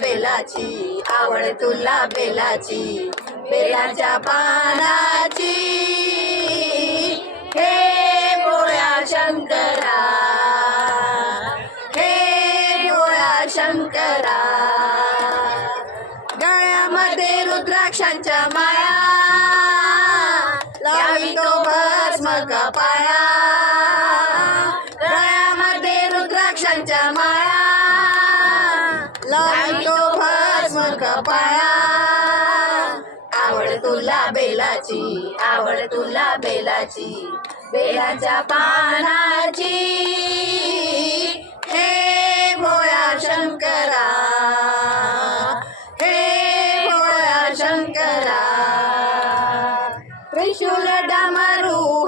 बेलाची आवड तुला बेलाची बेलाच्या पानाची हे भोळ्या शंकरा हे भोळ्या शंकरा गळ्यामध्ये रुद्राक्षांच्या माळा लावितो भस्म कपाळा गळ्यामध्ये रुद्राक्षांच्या माळा लावितो भस्म कपाळा आवड तुला बेलाची आवड तुला बेलाची बेलाच्या पानाची हे भोळ्या शंकरा हे भोळ्या शंकरा त्रिशूल डमरू